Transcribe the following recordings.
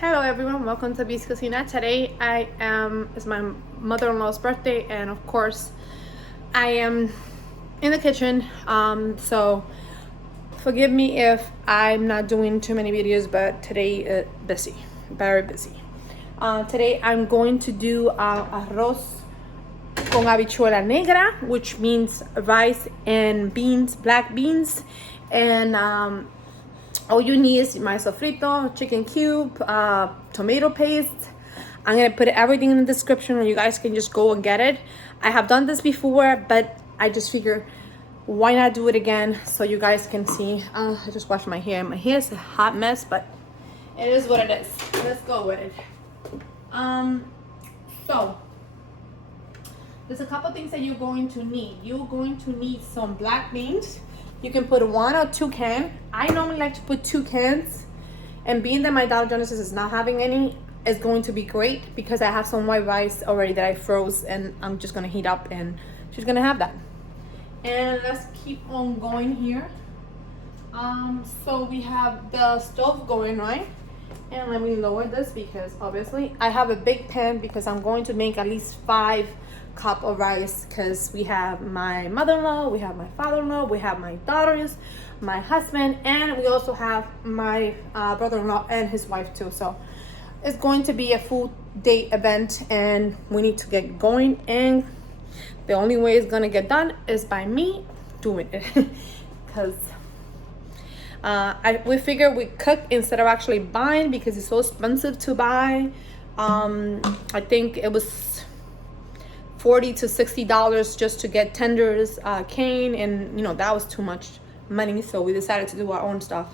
Hello everyone, welcome to B's Cocina. Today it's my mother-in-law's birthday, and of course I am in the kitchen. So forgive me if I'm not doing too many videos, but today busy, very busy. Today I'm going to do arroz con habichuela negra, which means rice and beans, black beans, and all you need is my sofrito, chicken cube, tomato paste. I'm gonna put everything in the description, and you guys can just go and get it. I have done this before, but I just figure why not do it again so you guys can see. I just washed my hair. My hair is a hot mess, but it is what it is. Let's go with it. So there's a couple things that you're going to need. You're going to need some black beans. You can put 1 or 2 cans. I normally like to put 2 cans. And being that my Dow Jones is not having any, it's going to be great because I have some white rice already that I froze, and I'm just gonna heat up and she's gonna have that. And let's keep on going here. So we have the stove going, right? And let me lower this because obviously I have a big pan because I'm going to make at least 5 cup of rice because we have my mother-in-law, we have my father-in-law, we have my daughters, my husband, and we also have my brother-in-law and his wife too. So it's going to be a full day event, and we need to get going, and the only way it's gonna get done is by me doing it because we figure we cook instead of actually buying because it's so expensive to buy. I think it was $40 to $60 just to get tenders, cane, and you know that was too much money, so we decided to do our own stuff.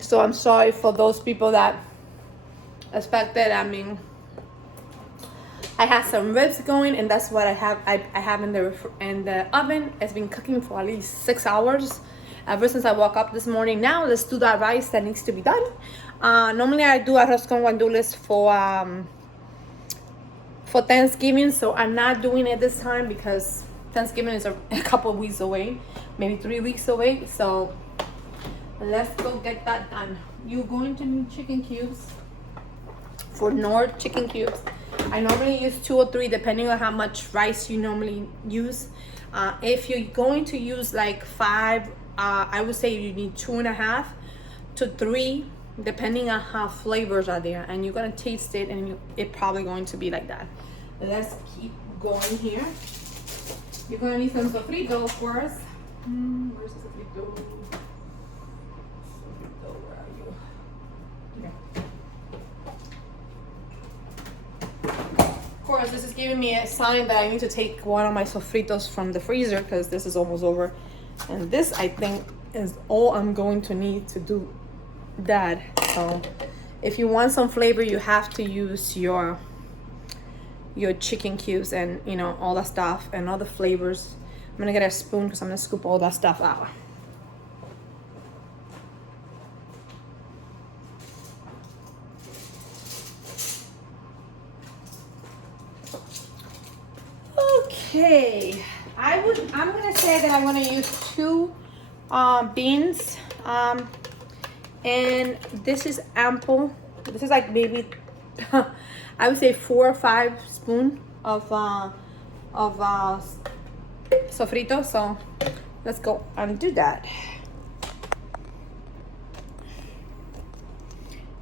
So I'm sorry for those people that expected. I mean, I had some ribs going, and that's what I have. I have in the oven. It's been cooking for at least 6 hours ever since I woke up this morning. Now let's do that rice that needs to be done. Normally I do arroz con guandules for Thanksgiving, so I'm not doing it this time because Thanksgiving is a couple of weeks away, maybe 3 weeks away. So let's go get that done. You're going to need chicken cubes for Knor chicken cubes. I normally use 2 or 3 depending on how much rice you normally use. If you're going to use like 5, I would say you need 2.5 to 3 depending on how flavors are there, and you're gonna taste it, and it's probably going to be like that. Let's keep going here. You're gonna need some sofrito, of course. Where's the sofrito? Sofrito, where are you? Okay. Of course, this is giving me a sign that I need to take one of my sofritos from the freezer because this is almost over, and this I think is all I'm going to need to do that. So if you want some flavor, you have to use your chicken cubes and you know all that stuff and all the flavors. I'm gonna get a spoon because I'm gonna scoop all that stuff out. Okay, I'm gonna say that I'm gonna use 2 beans. And this is ample. This is like maybe I would say 4 or 5 spoons of sofrito. So let's go and do that.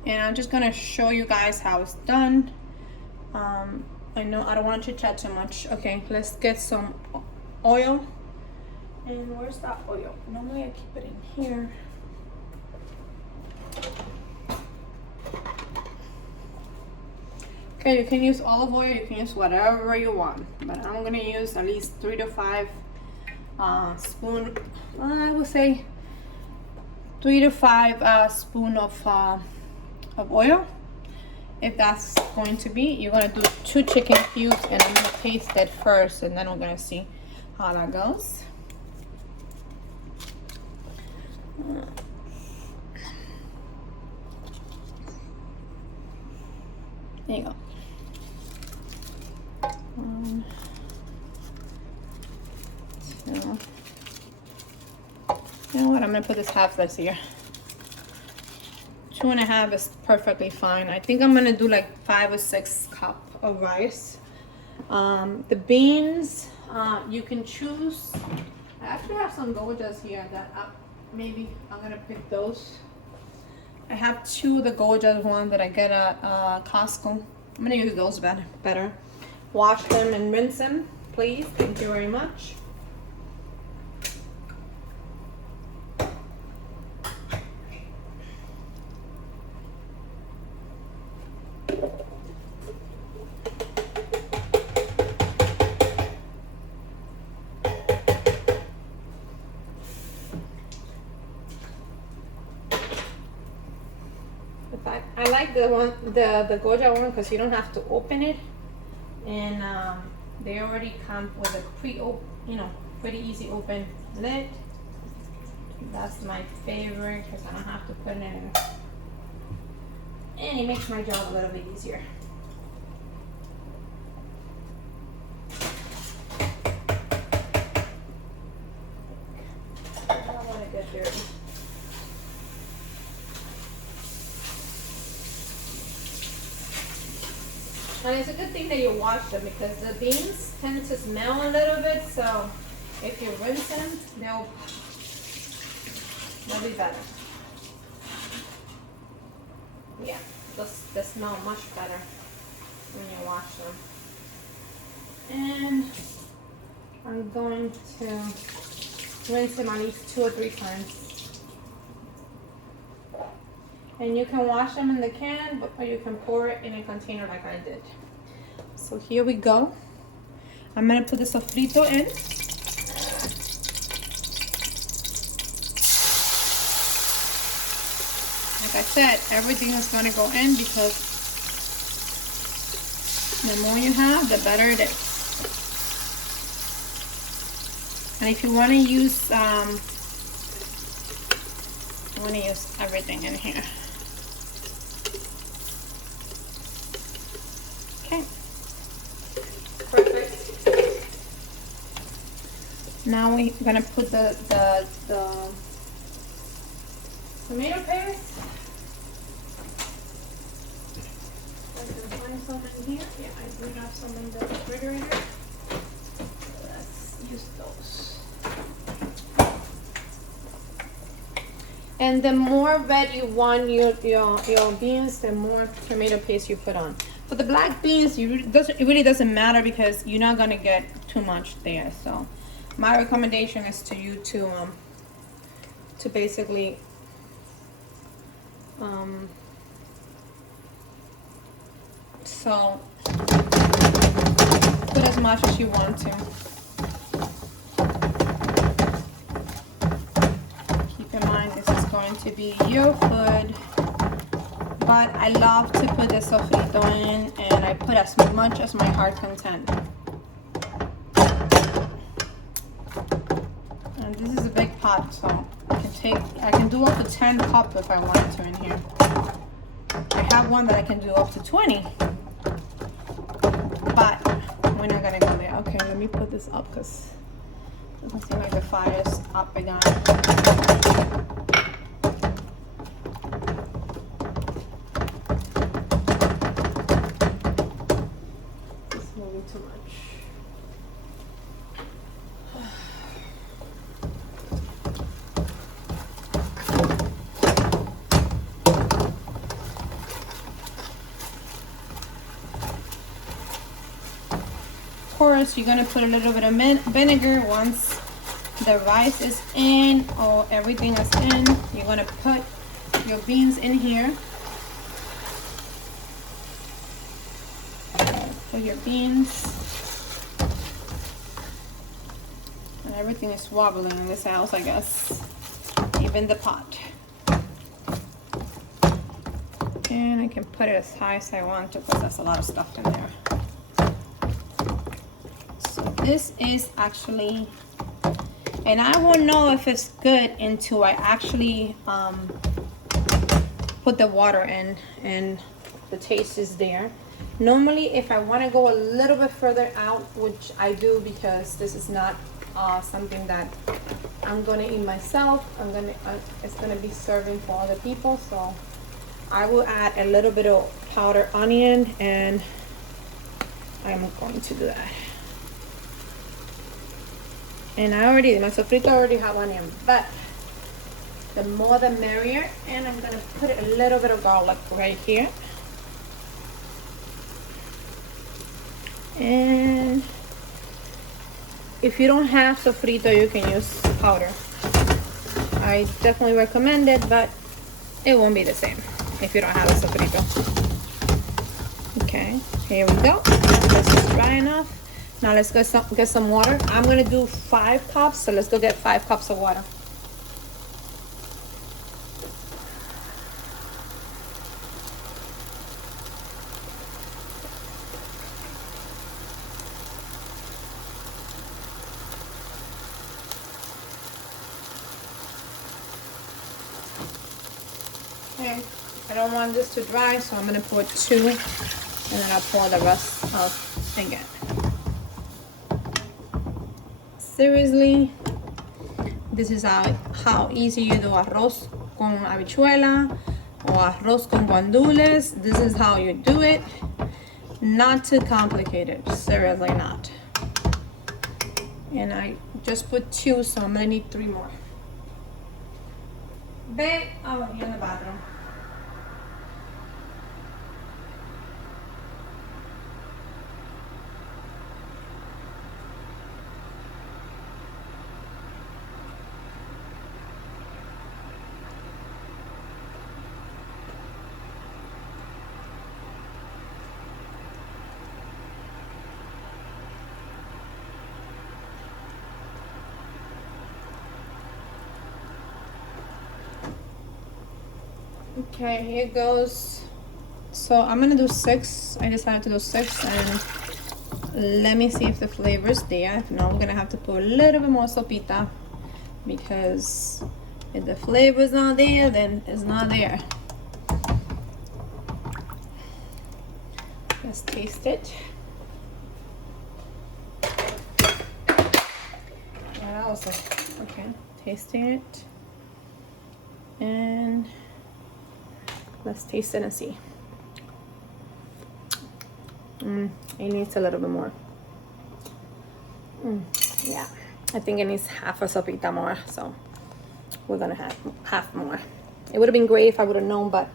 And I'm just gonna show you guys how it's done. I know I don't want to chat too much. Okay, let's get some oil. And where's that oil? Normally I keep it in here. Okay, you can use olive oil, you can use whatever you want, but I'm gonna use at least 3 to 5 spoon. I would say 3 to 5 spoon of oil. If that's going to be, you're gonna do 2 chicken cubes, and I'm gonna taste it first, and then we're gonna see how that goes. There you go. 1, 2. You know what? I'm gonna put this half less here. 2.5 is perfectly fine. I think I'm gonna do like 5 or 6 cup of rice. The beans, you can choose. I actually have some gojas here that maybe I'm gonna pick those. I have 2 of the gojas, one that I get at Costco. I'm gonna use those better. Wash them and rinse them, please. Thank you very much. I like the goja one because you don't have to open it, and they already come with a pretty easy open lid. That's my favorite because I don't have to put it in, and it makes my job a little bit easier. I don't want to get dirty. And it's a good thing that you wash them because the beans tend to smell a little bit, so if you rinse them, they'll be better. Yeah, they smell much better when you wash them. And I'm going to rinse them at least 2 or 3 times. And you can wash them in the can, or you can pour it in a container like I did. So here we go. I'm gonna put the sofrito in. Like I said, everything is gonna go in because the more you have, the better it is. And if you wanna use, I wanna use everything in here. Okay, perfect. Now we're gonna put the tomato paste. I can find some in here. Yeah, I do have some in the refrigerator. Let's use those. And the more red you want your beans, the more tomato paste you put on. For the black beans, it really doesn't matter because you're not gonna get too much there. So my recommendation is to you to basically so put as much as you want to. Keep in mind this is going to be your food. But I love to put the sofrito in, and I put as much as my heart content. And this is a big pot, so I can do up to 10 cups if I want to in here. I have one that I can do up to 20, but we're not gonna go there. Okay, let me put this up because it doesn't seem like the fire's up again. Too much. Of course, you're going to put a little bit of vinegar once the rice is in or everything is in. You're going to put your beans in here. Put your beans. And everything is wobbling in this house, I guess. Even the pot. And I can put it as high as I want to because there's a lot of stuff in there. So this is actually, and I won't know if it's good until I actually put the water in and the taste is there. Normally, if I want to go a little bit further out, which I do because this is not something that I'm gonna eat myself, it's gonna be serving for other people, so I will add a little bit of powdered onion, and I'm going to do that. And my sofrito already have onion, but the more the merrier. And I'm gonna put a little bit of garlic right here. And if you don't have sofrito, you can use powder. I definitely recommend it, but it won't be the same if you don't have a sofrito. Okay, here we go. This is dry enough. Now let's go get some water. I'm gonna do 5 cups, so let's go get 5 cups of water. Okay, I don't want this to dry, so I'm gonna put 2, and then I'll pour the rest out again. Seriously, this is how easy you do arroz con habichuela or arroz con guandules. This is how you do it. Not too complicated, seriously not. And I just put 2, so I'm gonna need 3 more. Babe, oh, you're in the bathroom. Okay, here goes. So I'm gonna do 6. I decided to do 6, and let me see if the flavor is there. If not, we're gonna have to put a little bit more sopita, because if the flavor is not there, then it's not there. Let's taste it. Yeah, also okay. Tasting it, and let's taste it and see. It needs a little bit more. Yeah, I think it needs half a sopita more, so we're gonna have half more. It would have been great if I would have known, but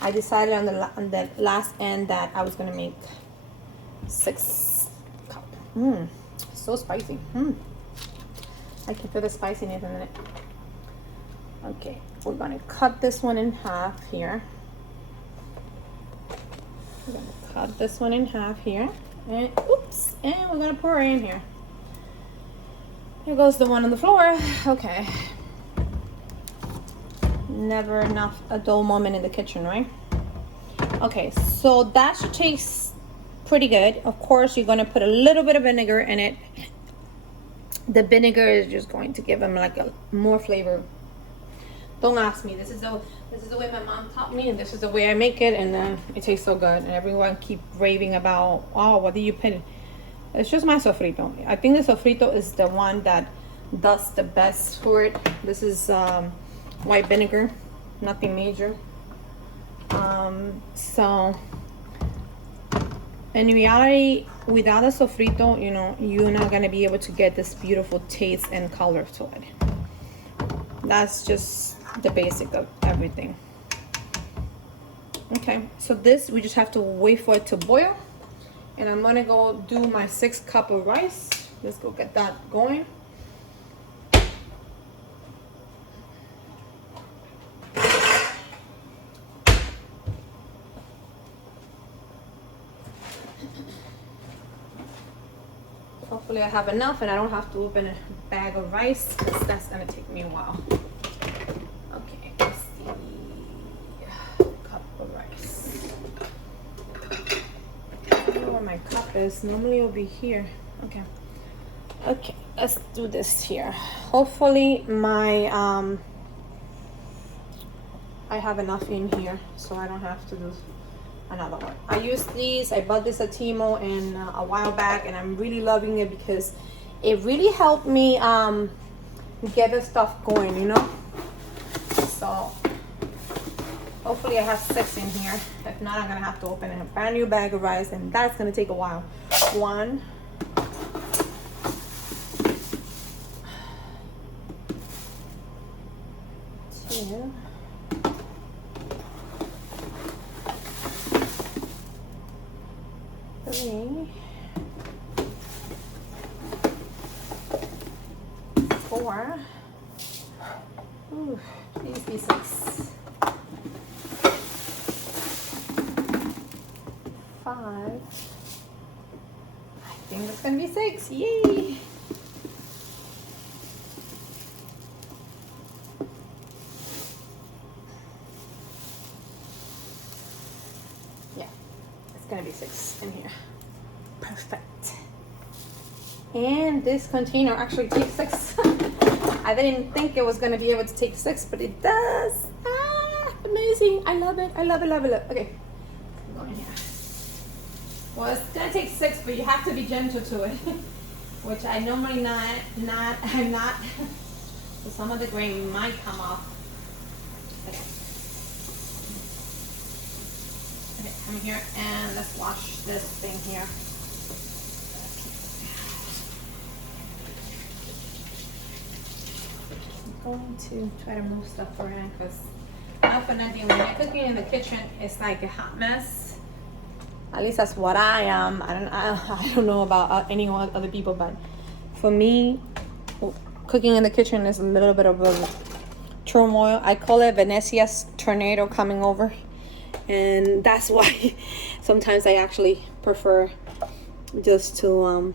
I decided on the last end that I was gonna make 6 cups. So spicy. I can feel the spiciness in it. Okay, we're gonna cut this one in half here. We're gonna cut this one in half here, and oops, and we're gonna pour it in here. Here goes the one on the floor. Okay. Never enough a dull moment in the kitchen, right? Okay, so that should taste pretty good. Of course, you're gonna put a little bit of vinegar in it. The vinegar is just going to give them like a more flavor. Don't ask me. This is the way my mom taught me, and this is the way I make it, and it tastes so good. And everyone keep raving about, oh, what do you put in? It's just my sofrito. I think the sofrito is the one that does the best for it. This is white vinegar, nothing major. So in reality, without a sofrito, you know, you're not gonna be able to get this beautiful taste and color to it. That's just the basic of everything. Okay, so this, we just have to wait for it to boil, and I'm gonna go do my 6 cups of rice. Let's go get that going. Hopefully I have enough and I don't have to open a bag of rice, because that's gonna take me a while. Okay, let's see. Cup of rice. I don't know where my cup is. Normally it'll be here. Okay. Okay, let's do this here. Hopefully my I have enough in here, so I don't have to do another one. I use these. I bought this at Timo and a while back, and I'm really loving it because it really helped me get the stuff going, you know. So Hopefully I have 6 in here. If not, I'm gonna have to open a brand new bag of rice, and that's gonna take a while. 1, 2, 3, 4. Ooh, please be 6. 5. I think that's gonna be 6. Yay! Yeah, it's gonna be 6 in here. Perfect. And this container actually takes 6. I didn't think it was gonna be able to take 6, but it does. Ah, amazing! I love it. I love it. Love it. Love it. Okay, I'm going here. Well, it's gonna take 6, but you have to be gentle to it, which I normally I'm not. So some of the grain might come off. Okay. Okay, come here and let's wash this thing here. I'm going to try to move stuff around because for nothing, when you're cooking in the kitchen, it's like a hot mess. At least that's what I am. I don't know about any other people, but for me, cooking in the kitchen is a little bit of a turmoil. I call it Venetia's tornado coming over, and that's why sometimes I actually prefer just to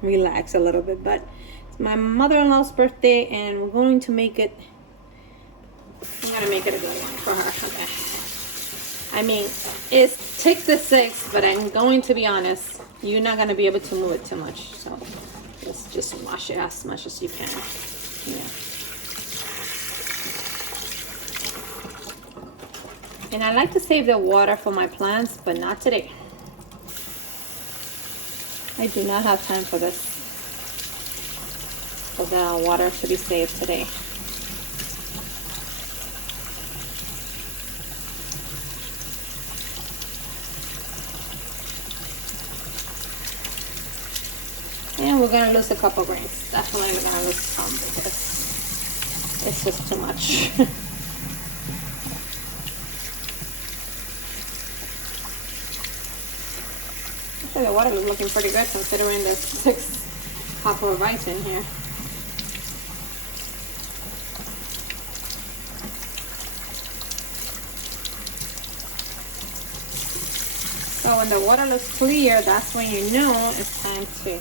relax a little bit. But it's my mother-in-law's birthday, and we're going to make it. I'm gonna make it a good one for her. Okay. I mean, it takes the 6, but I'm going to be honest, you're not going to be able to move it too much. So let's just wash it as much as you can. Yeah. And I like to save the water for my plants, but not today. I do not have time for this. For the water to be saved today. And we're gonna lose a couple grains. Definitely we're gonna lose some because it's just too much. Actually, the water is looking pretty good considering there's 6 cups of rice in here. So when the water looks clear, that's when you know it's time to.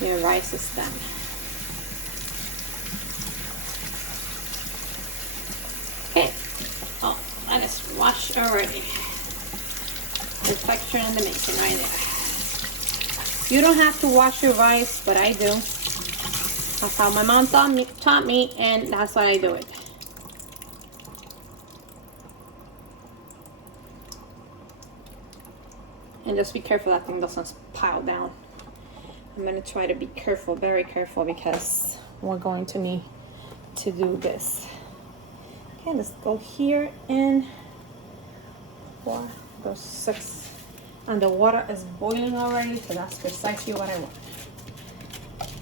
Your rice is done. Okay. Oh, that is washed already. Perfection in the making right there. You don't have to wash your rice, but I do. That's how my mom taught me, and that's why I do it. And just be careful that thing doesn't pile down. I'm going to try to be careful, very careful, because we're going to need to do this. Okay, let's go here and 4, those 6. And the water is boiling already, so that's precisely what I want.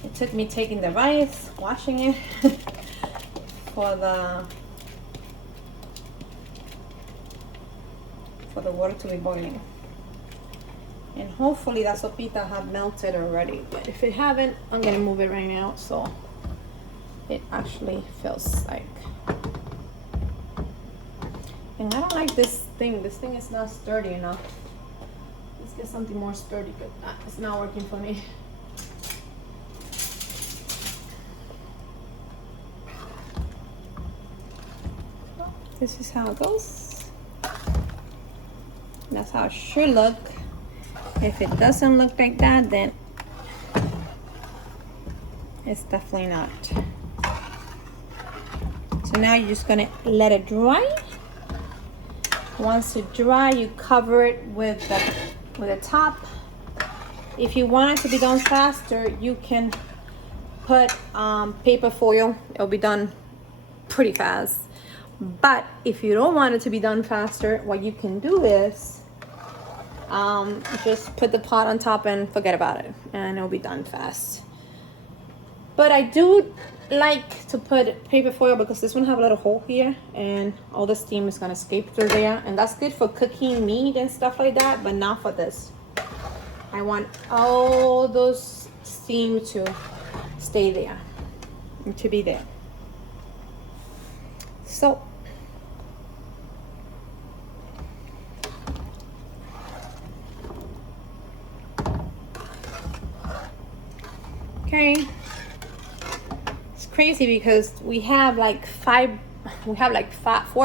It took me taking the rice, washing it for the water to be boiling. And hopefully that sopita have melted already. But if it haven't, I'm gonna move it right now so it actually feels like. And I don't like this thing. This thing is not sturdy enough. Let's get something more sturdy because it's not working for me. This is how it goes. That's how it should look. If it doesn't look like that, then it's definitely not. So now you're just gonna let it dry. Once it dry, you cover it with the top. If you want it to be done faster, you can put paper foil. It'll be done pretty fast. But if you don't want it to be done faster, what you can do is just put the pot on top and forget about it, and it'll be done fast. But I do like to put paper foil because this one have a little hole here, and all the steam is gonna escape through there, and that's good for cooking meat and stuff like that, but not for this. I want all those steam to stay there, to be there. So okay, it's crazy because we have like four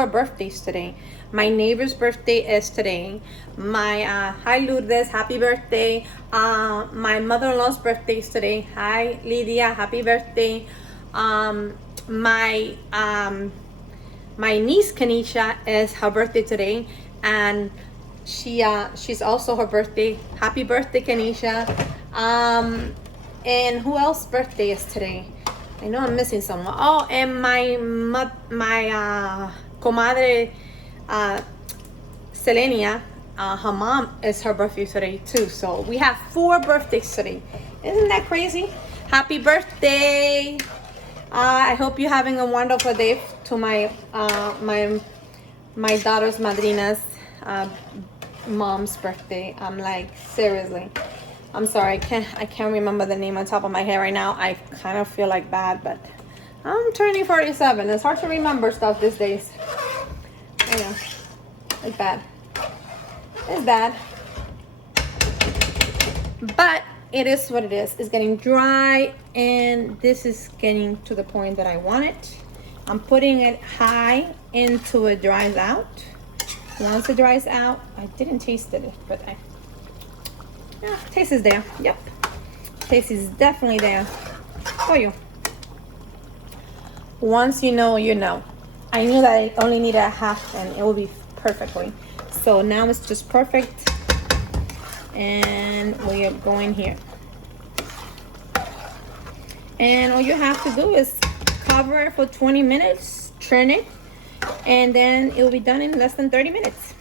birthdays today. My neighbor's birthday is today. My hi Lourdes, happy birthday. My mother-in-law's birthday is today. Hi Lydia, happy birthday. My niece Kanisha is her birthday today, and she's also her birthday. Happy birthday, Kanisha. And who else's birthday is today? I know I'm missing someone. Oh, and my comadre Selenia, her mom is her birthday today too. So we have 4 birthdays today. Isn't that crazy? Happy birthday! I hope you're having a wonderful day. To my daughter's madrina's mom's birthday. I'm like, seriously. I'm sorry, I can't remember the name on top of my head right now. I kind of feel like bad, but I'm turning 47. It's hard to remember stuff these days. I know, it's bad. It's bad. But it is what it is. It's getting dry, and this is getting to the point that I want it. I'm putting it high until it dries out. Once it dries out, I didn't taste it, but yeah, taste is there. Yep, taste is definitely there for you. Once you know, you know. I knew that I only needed a half, and it will be perfectly. So now it's just perfect, and we are going here. And all you have to do is cover it for 20 minutes, turn it, and then it will be done in less than 30 minutes.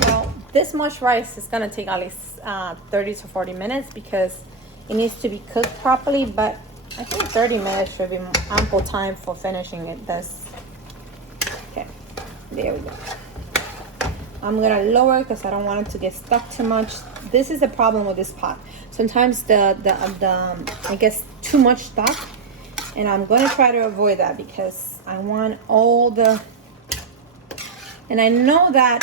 Well, this much rice is gonna take at least 30 to 40 minutes because it needs to be cooked properly, but I think 30 minutes should be ample time for finishing it. Okay, there we go. I'm gonna lower because I don't want it to get stuck too much. This is the problem with this pot. Sometimes the I guess too much stuck, and I'm gonna try to avoid that because I want all the. And I know that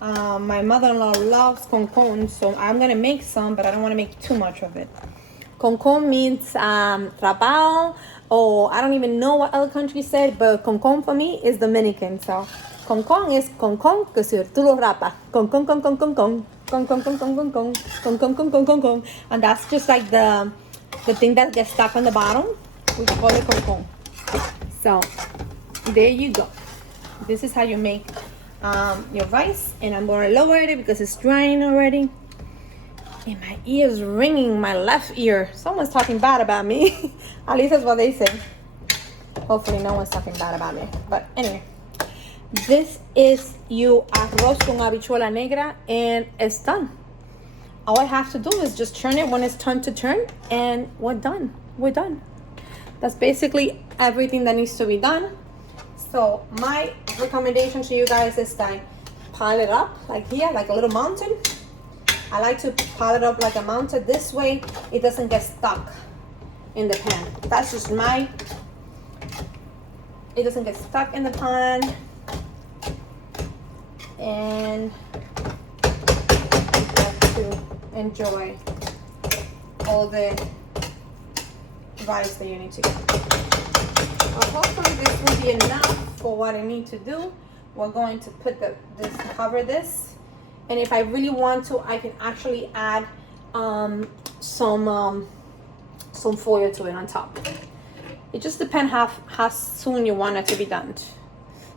my mother-in-law loves concon, so I'm gonna make some, but I don't want to make too much of it. Concon means rapao, or I don't even know what other country said, but concon for me is Dominican. So concon is concon que si tú lo rapas. Concon, con, con, con, con, con, con, con, con, con, con, con, con, con, con, con, con, and that's just like the thing that gets stuck on the bottom. We call it concon. So there you go. This is how you make your rice, and I'm going to lower it because it's drying already. And my ear is ringing, my left ear. Someone's talking bad about me. At least that's what they say. Hopefully no one's talking bad about me. But anyway, this is your arroz con habichuela negra, and it's done. All I have to do is just turn it when it's time to turn, and we're done. We're done. That's basically everything that needs to be done. So my recommendation to you guys is that pile it up like here, like a little mountain. I like to pile it up like a mountain. This way it doesn't get stuck in the pan. That's just it doesn't get stuck in the pan. And you have to enjoy all the rice that you need to get. Hopefully this will be enough for what I need to do. We're going to put cover this, and if I really want to, I can actually add some foil to it on top. It just depends how soon you want it to be done.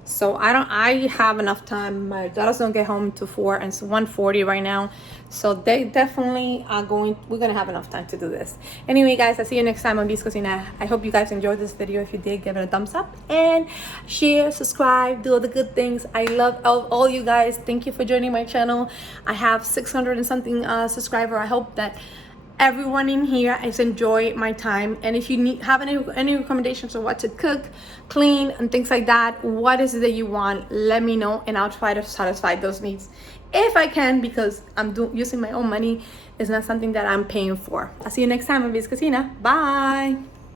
So I have enough time. My daughters don't get home to 4, and it's 1:40 right now. So they definitely are we're gonna have enough time to do this. Anyway, guys, I'll see you next time on Bis Cocina. I hope you guys enjoyed this video. If you did, give it a thumbs up and share, subscribe, do all the good things. I love all you guys. Thank you for joining my channel. I have 600 and something subscribers. I hope that everyone in here has enjoyed my time, and if you have any recommendations on what to cook, clean, and things like that, what is it that you want, let me know, and I'll try to satisfy those needs if I can, because I'm using my own money. It's not something that I'm paying for. I'll see you next time on Bis Cocina. Bye.